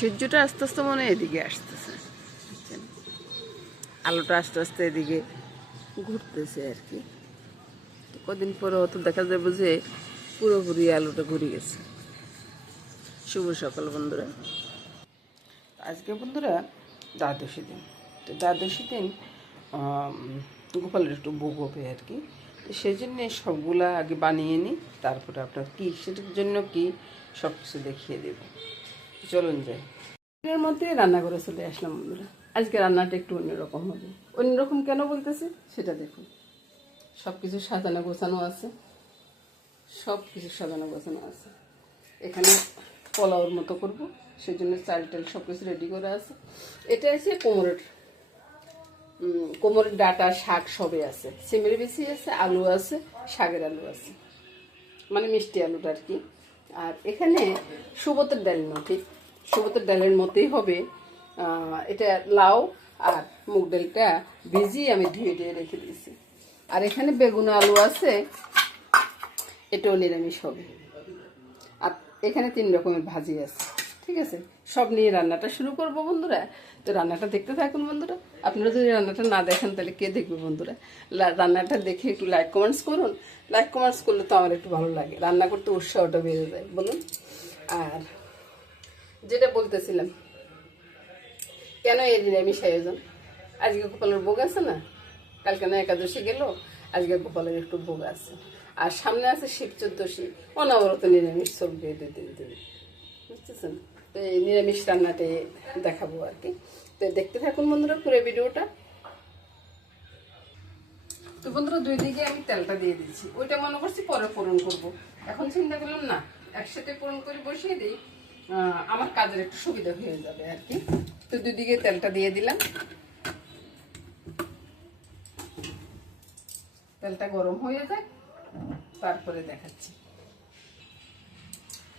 সূর্যটা আস্তে আস্তে মনে হয় এদিকে আসতেছে, আলোটা আস্তে আস্তে এদিকে ঘুরতেছে আর কি। তো কদিন পরে অত দেখা যাবে যে পুরোপুরি আলোটা ঘুরে গেছে। শুভ সকাল বন্ধুরা। আজকে বন্ধুরা দ্বাদশী দিন। তো দ্বাদশী দিন গোপালের একটু ভোগ হবে আর কি। তো সেই জন্যে সবগুলা আগে বানিয়ে নিই, তারপরে আপনার কী সেটার জন্য কি সব কিছু দেখিয়ে দেব। চলুন যাই। এর মধ্যে রান্না করে চলে আসলাম বন্ধুরা। আজকে রান্নাটা একটু অন্যরকম হবে। অন্যরকম কেন বলতেছি সেটা দেখুন। সব কিছু সাজানো গোছানো আছে, সব কিছু সাজানো গোছানো আছে। এখানে পোলাওর মতো করবো, সেই জন্য চাল টাল সব কিছু রেডি করা আছে। এটা আছে কোমরের ডাটা, শাক সবই আছে, সিমের বেশি আছে, আলু আছে, শাকের আলু আছে, মানে মিষ্টি আলুটা আর কি। আর এখানে সুবতের ডাল মতো, সুবতের ডালের মতোই হবে। এটা লাউ আর মুগ ডালটা ভিজিয়ে আমি ধুয়ে দিয়ে রেখে দিয়েছি। আর এখানে বেগুন আলু আছে, এটাও নিরামিষ হবে। আর এখানে 3 রকমের ভাজি আছে। ঠিক আছে, সব নিয়ে রান্নাটা শুরু করব বন্ধুরা। তো রান্নাটা দেখতে থাকুন বন্ধুরা। আপনারা যদি রান্নাটা না দেখেন তাহলে কে দেখবে বন্ধুরা? রান্নাটা দেখে একটু লাইক কমেন্টস করুন। লাইক কমেন্টস করলে তো আমার একটু ভালো লাগে, রান্না করতে উৎসাহটা বেড়ে যায় বলুন। আর যেটা বলতেছিলাম, কেন এই নিরামিষ আয়োজন? আজকে গোপালের ভোগ আছে না, কালকে না একাদশী গেল, আজকে গোপালের একটু ভোগ আছে। আর সামনে আছে শিব চতুর্দশী, অনবরত নিরামিষ চলবে 2-3 দিন, বুঝতেছেন? তো এই নিরামিষ রান্নাটাই দেখাবো আর কি। তো দেখতে থাকুন বন্ধুরা পুরো ভিডিওটা। তো বন্ধুরা 2 দিকে আমি তেলটা দিয়ে দিচ্ছি। ওইটা মনে করছি পরে ফোড়ন করব, এখন চিন্তা করলাম না একসাথে ফোড়ন করে বসিয়ে দিই, আমার কাজের একটু সুবিধা হয়ে যাবে আর কি। তো 2 দিকে তেলটা দিয়ে দিলাম। তেলটা গরম হয়ে যায়, তারপরে দেখাচ্ছি।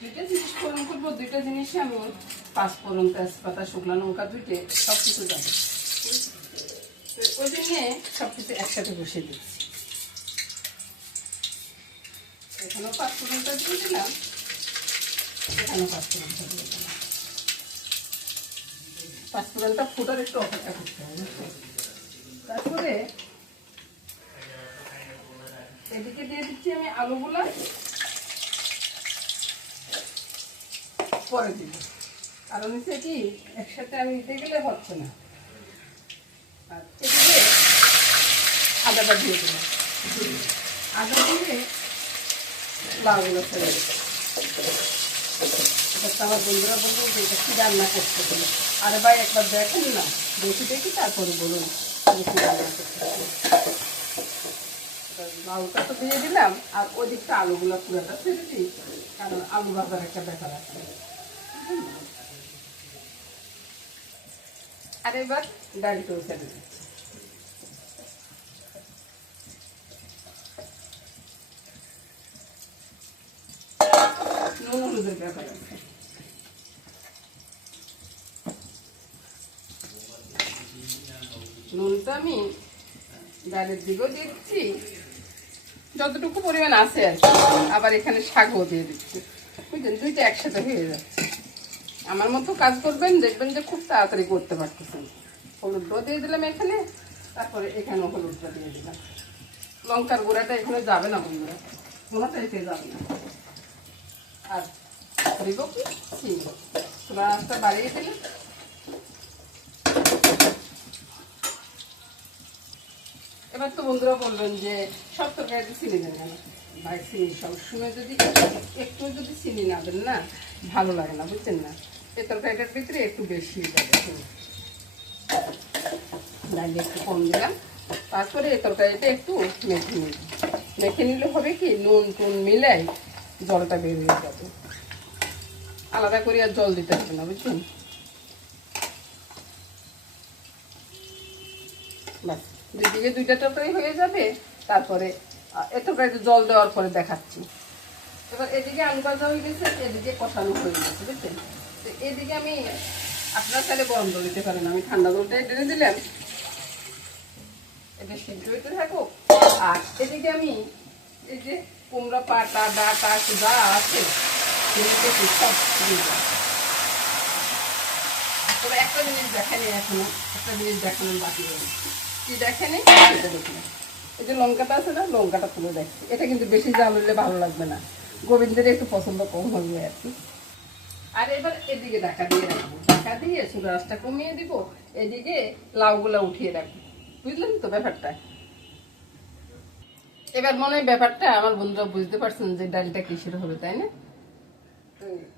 2টা জিনিস ফোড়ন করবো, 2টা জিনিসে আমি 5 ফোড়ন, তেজপাতা, শুকনো লঙ্কা 2টে সব কিছু যাবে। ওই জন্যে সব কিছু একসাথে বসিয়ে দিচ্ছি। এখানেও 5 ফোড়নটা দিয়ে দিলাম, এখানেও 5 ফোড়নটা দিয়ে দিলাম। 5 ফোড়নটা ফুটার একটু অপেক্ষা করতে হবে। তারপরে এদিকে দিয়ে দিচ্ছি আমি আলুগুলা, পরে দিব। কারণ হচ্ছে কি, একসাথে আমি দিতে গেলে হচ্ছে না। আর এদিকে আদাটা দিয়ে দিলাম, আদা দিয়ে লাউগুলো ছেড়ে দেবো। এটা আমার বন্ধুরা বলবো যে এটা কি রান্না করতে হবে। আরে ভাই একবার দেখেন না, দেখি তারপরে বলুন কি রান্না করতে হবে। লাউটা তো দিয়ে দিলাম, আর ওদিকটা আলুগুলো পুরোটা ছেড়ে দিই, কারণ আলু ভাজার একটা ব্যাপার আছে। আর এবার ডালটাও ছেড়ে দিচ্ছি। নুন হলুদের ব্যাপার আছে। নুনটা আমি ডালের দিকেও দিয়ে দিচ্ছি, যতটুকু পরিমাণ আছে আর কি। আবার এখানে শাকও দিয়ে দিচ্ছি, বুঝলেন? 2টা একসাথে হয়ে যাচ্ছে। আমার মতো কাজ করবেন, দেখবেন যে খুব তাড়াতাড়ি করতে পারতেছেন। হলুদটাও দিয়ে দিলাম এখানে, তারপরে এখানেও হলুদটা দিয়ে দিলাম। লঙ্কার গুঁড়াটা এখানে যাবে না বন্ধুরা, কোনোটাই যাবে না। আর দিব কি চুলাটা বাড়িয়ে দিলে। এবার তো বন্ধুরা বলবেন যে সব তরকারিতে চিনি দেন কেন? ভাই চিনি সবসময় যদি একটু চিনি না দেন না, ভালো লাগে না, বুঝছেন না? এই তরকারিটার ভিতরে একটু বেশি যাবে চিনি, ডাইলে একটু কম দিলাম। তারপরে এই তরকারিটা একটু মেখে নিলে হবে কি, নুন টুন মিলাই জলটা বেরিয়ে যাবে, আলাদা করে আর জল দিতে হবে না, বুঝছেন? বাস 2 দিকে 2টা তরকারি হয়ে যাবে। তারপরে এ তরকারিতে জল দেওয়ার পরে দেখাচ্ছি। এবার এদিকে আলু ভাজা হয়ে গেছে, এদিকে কষানো হয়ে গেছে, বুঝছেন? তো এদিকে আমি, আপনারা চাইলে গরম জল দিতে পারেন, আমি ঠান্ডা জলটা ঢেলে দিলাম, এটা সিদ্ধ হইতে থাকুক। আর এদিকে আমি এই যে কুমড়া পাতা ডাটা যা আছে সব দিয়ে দিলাম। তবে একটা জিনিস দেখেনি এখনো, একটা জিনিস দেখানোর বাকি রয়েছে। কি দেখেনি সেটা দেখি। এই যে লঙ্কাটা আছে না, লঙ্কাটা তুলে দেখছি। এটা কিন্তু বেশি জাল হলে ভালো লাগবে না, গোবিন্দের একটু পছন্দ কম হবে আর কি। আর এবার এদিকে ঢাকা দিয়ে রাখবো, ঢাকা দিয়ে চুলা আঁচটা কমিয়ে দিব, এদিকে লাউগুলা উঠিয়ে রাখবো। বুঝলেন তো ব্যাপারটা? এবার মনে হয় ব্যাপারটা আমার বন্ধুরা বুঝতে পারছেন যে ডালটা কিসের হবে, তাই না?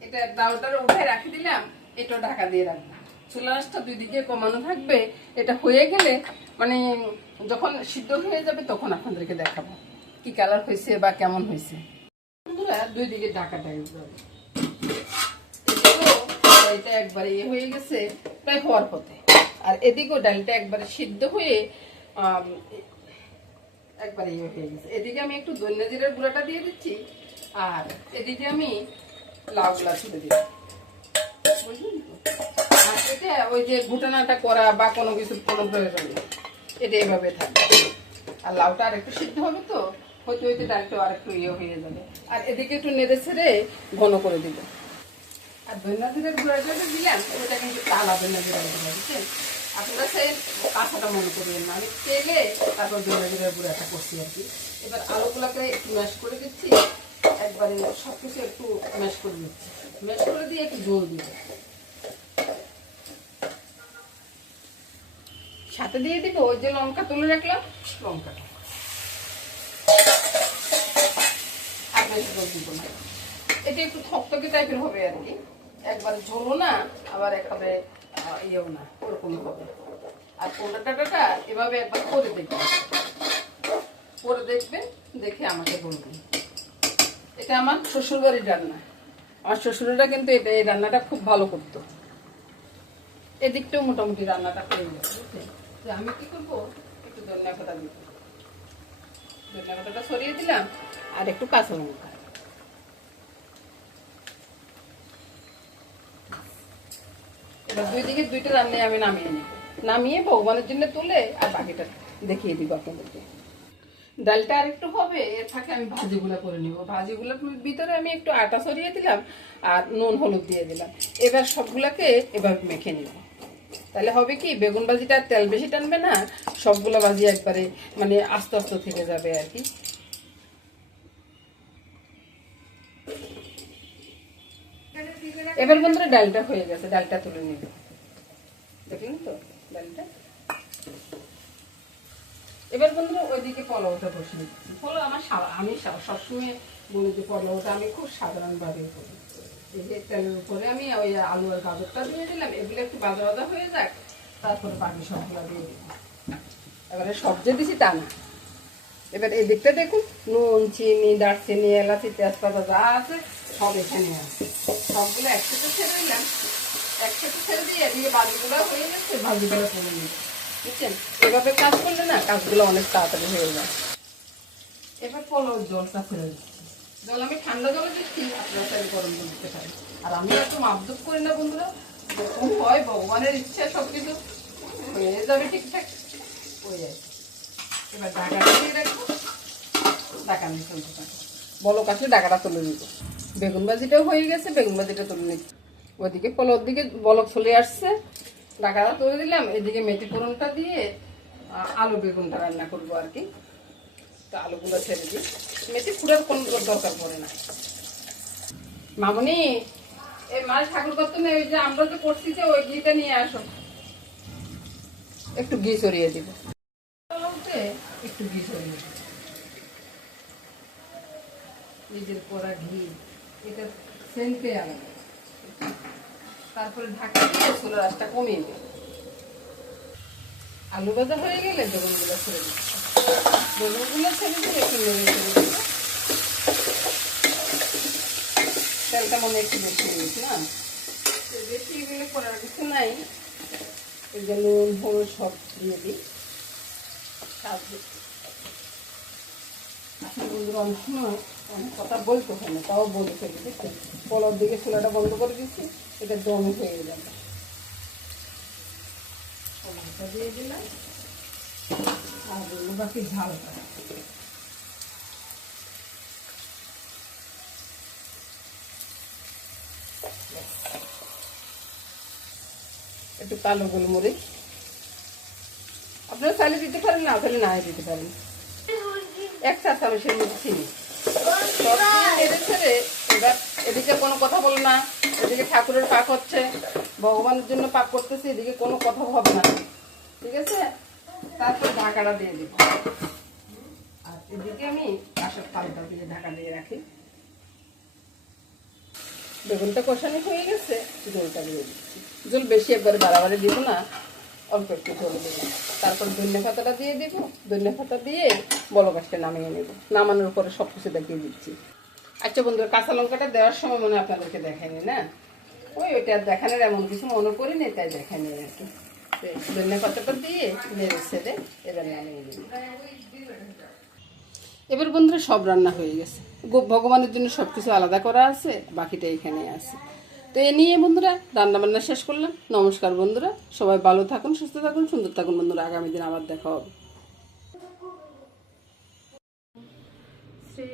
এটা ডালটা উঠে রাখি দিলাম, এটা ঢাকা দিয়ে রাখবো। চুলা আঁচটা দুই দিকে কমানো থাকবে। এটা হয়ে গেলে মানে যখন সিদ্ধ হয়ে যাবে তখন আপনাদেরকে দেখাবো কি কালার হয়েছে বা কেমন হয়েছে। বন্ধুরা দুই দিকে ঢাকাটা যাবে, এটা একবারে ইয়ে হয়ে গেছে, প্রায় হওয়ার পথে। আর এদিকেও ডালটা একবারে সিদ্ধ হয়ে একবারে ইয়ে হয়ে গেছে। এদিকে আমি একটু ধনিয়া জিরার গুঁড়াটা দিয়ে দিচ্ছি, আর এদিকে আমি লাউগুলা ছুটে দিচ্ছি, বুঝলেন তো? আর এটা ওই যে ঘুটানাটা করা বা কোনো কিছু কোনো প্রয়োজন নেই, এটা এভাবে থাকবে। আর লাউটা আর একটু সিদ্ধ হবে তো, হয়তো হইতে ডালটা আর একটু ইয়ে হয়ে যাবে। আর এদিকে একটু নেড়ে ছেড়ে ঘন করে দিব। আর ধনিয়া জিরার গুঁড়াটা দিলাম, ওটা কিন্তু টালা ধনিয়া জিরার গুঁড়া, বুঝছেন? আপনারা সেই কাঁচাটা মনে করবেন না, আমি তেলে তারপর ধনিয়া জিরার গুঁড়াটা করছি আর কি। এবার আলুগুলাকে একটু ম্যাশ করে দিচ্ছি, একবারে সব কিছু একটু ম্যাশ করে দিচ্ছি। ম্যাশ করে দিয়ে একটু জল দিব, সাথে দিয়ে দিব ওই যে লঙ্কা তুলে রাখলাম, লঙ্কাটা। আর বেশি জল দিব না, এটা একটু থকথকে টাইপের হবে আর কি। একবারে ঝোলও না, আবার একেবারে ইয়েও না, ওরকমই হবে। আর পোলাটা এভাবে একবার করে দেখবেন, করে দেখবেন, দেখে আমাকে বলবেন। এটা আমার শ্বশুরবাড়ির রান্না। আমার শ্বশুরেরা কিন্তু এটা এই রান্নাটা খুব ভালো করতো। এদিকটাও মোটামুটি রান্নাটা করে যাবে, বুঝলেন? যে আমি কি করবো, একটু ধনিয়া পাতা দিব, ধনিয়া পাতাটা সরিয়ে দিলাম, আর একটু কাঁচা লঙ্কা। এবার দুই দিকে দুইটা রান্নায় আমি নামিয়ে নিব, নামিয়ে ভগবানের জন্য তুলে আর বাকিটা দেখিয়ে দিব আপনাদেরকে। ডালটা আর একটু হবে, এর ফাঁকে আমি ভাজিগুলো করে নিব। ভাজিগুলোর ভিতরে আমি একটু আটা সরিয়ে দিলাম আর নুন হলুদ দিয়ে দিলাম। এবার সবগুলাকে এভাবে মেখে নিব। তাহলে হবে কি, বেগুন ভাজিটা তেল বেশি টানবে না, সবগুলো ভাজি একবারে মানে আস্তে আস্তে থেকে যাবে আর কি। এবার বন্ধুরা ডালটা হয়ে গেছে, ডালটা তুলে নিব। দেখলেন তো ডালটা? এবার বন্ধুরা ওইদিকে পোলাওটা বসিয়ে দিচ্ছি। পোলাও আমার আমি সবসময় বলি যে পোলাওটা আমি খুব সাধারণভাবে করি। এই যে তেলের উপরে আমি ওই আলু আর গাজরটা দিয়ে দিলাম, এগুলো একটু ভাজা ভাজা হয়ে যাক, তারপরে বাকি সবগুলো দিয়ে দিলাম। এবারে সব যে দিছি তা না। এবার এই দিকটা দেখুন, নুন, চিনি, দারচিনি, এলাচি, তেজপাতা যা আছে সব এখানে আছে। সবগুলো একসাথে ছেড়ে দিলাম, একসাথে ছেড়ে দিয়ে এদিকে ভাজিগুলো হয়ে যাচ্ছে, ভাজিগুলো তুলে নিব। বুঝছেন? এভাবে কাজ করলে না কাজগুলো অনেক তাড়াতাড়ি হয়ে যায়। এবার পোলাও জলটা ফেলে দিচ্ছি। জল আমি ঠান্ডা জলে দিচ্ছি, আপনারা চাইলে গরম জল দিতে পারেন। আর আমি এত মাপজোপ করি না বন্ধুরা, যখন হয় ভগবানের ইচ্ছা সবকিছু হয়ে যাবে ঠিকঠাক, হয়ে যায়। এবার ঢাকাটা দিয়ে রাখবো, ঢাকা নিয়ে চলতে পারে। বলক আসলে ঢাকাটা তুলে নিব। বেগুন ভাজিটাও হয়ে গেছে, বেগুন ভাজিটা তুলে নিচ্ছি। ওইদিকে পোলাওর দিকে বলক চলে আসছে, ঢাকাটা তুলে দিলাম। এদিকে মেথি ফোড়নটা দিয়ে আলু বেগুনটা রান্না করবো আর কি। তো আলুগুলো ছেড়ে দিই, মেথি ফুড়ার কোনো দরকার পড়ে না। মামনি, এই মাছ ঠাকুর করতে নেই, ওই যে আমরা যে করছি যে ওই ঘিটা নিয়ে আসো, একটু ঘি ছড়িয়ে দিব, একটু ঘি ছড়িয়ে দিব। নিজের করা ঘি, এটা সেন্টে আলাদা। তারপরে ঢাকা দিয়ে চুলার আঁচটা কমিয়ে দিই। আলু ভাজা হয়ে গেলে বেগুনগুলো ছেড়ে দিচ্ছি, বেগুনগুলো ছেড়ে দিয়ে একটু নেড়ে ছেড়ে দিব। তেলটা মনে একটু বেশি নিয়েছি না, বেশি এগুলো করার কিছু নাই। এই যে নুন হলুদ সব দিয়ে দিই। বন্ধুরা অনেক সময় অনেক কথা বলতে হয় না, তাও বলে ফেলি। দেখছি পোলার দিকে চুলাটা বন্ধ করে দিচ্ছি, এটা দম হয়ে যাবে। টমেটো দিয়ে দিলাম আর বাকি ঝালটা। একটু কালো গোলমরিচ, আপনারা চাইলে দিতে পারেন, না তাহলে না দিতে পারেন। 1 চা চামচের মতো চিনি। সব দিয়ে নেড়ে ছেড়ে এবার এদিকে কোনো কথা বলো না, এদিকে ঠাকুরের পাক হচ্ছে, ভগবানের জন্য পাক করতেছি, এদিকে কোনো কথা হবে না, ঠিক আছে? তারপর ঢাকাটা দিয়ে দিব। আর এদিকে আমি পাশের থালটা দিয়ে ঢাকা দিয়ে রাখি। বেগুনটা কষানো হয়ে গেছে, জলটা দিয়ে দিচ্ছি। জল বেশি একবারে বাড়াবাড়ি দিব না, অল্প একটু জল দেবো। তারপর ধনে পাতাটা দিয়ে দিব। ধনে পাতা দিয়ে বলগাছটা নামিয়ে নেব। নামানোর পরে সব কিছু দেখিয়ে দিচ্ছি। আচ্ছা বন্ধুরা, কাঁচা লঙ্কাটা দেওয়ার সময় মনে আপনাদেরকে দেখায়নি না, ওইটা দেখানোর এমন কিছু মনে করিনি, তাই দেখায়নি আর কি। ধনে পাতাটা দিয়ে নেড়ে ছেড়ে এবার নামিয়ে নেব। এবার বন্ধুরা সব রান্না হয়ে গেছে, ভগবানের জন্য সব কিছু আলাদা করা আছে, বাকিটা এখানে আছে। তো এ নিয়ে বন্ধুরা রান্না বান্না শেষ করলাম। নমস্কার বন্ধুরা, সবাই ভালো থাকুন, সুস্থ থাকুন, সুন্দর থাকুন বন্ধুরা। আগামী দিন আবার দেখা হবে। শ্রী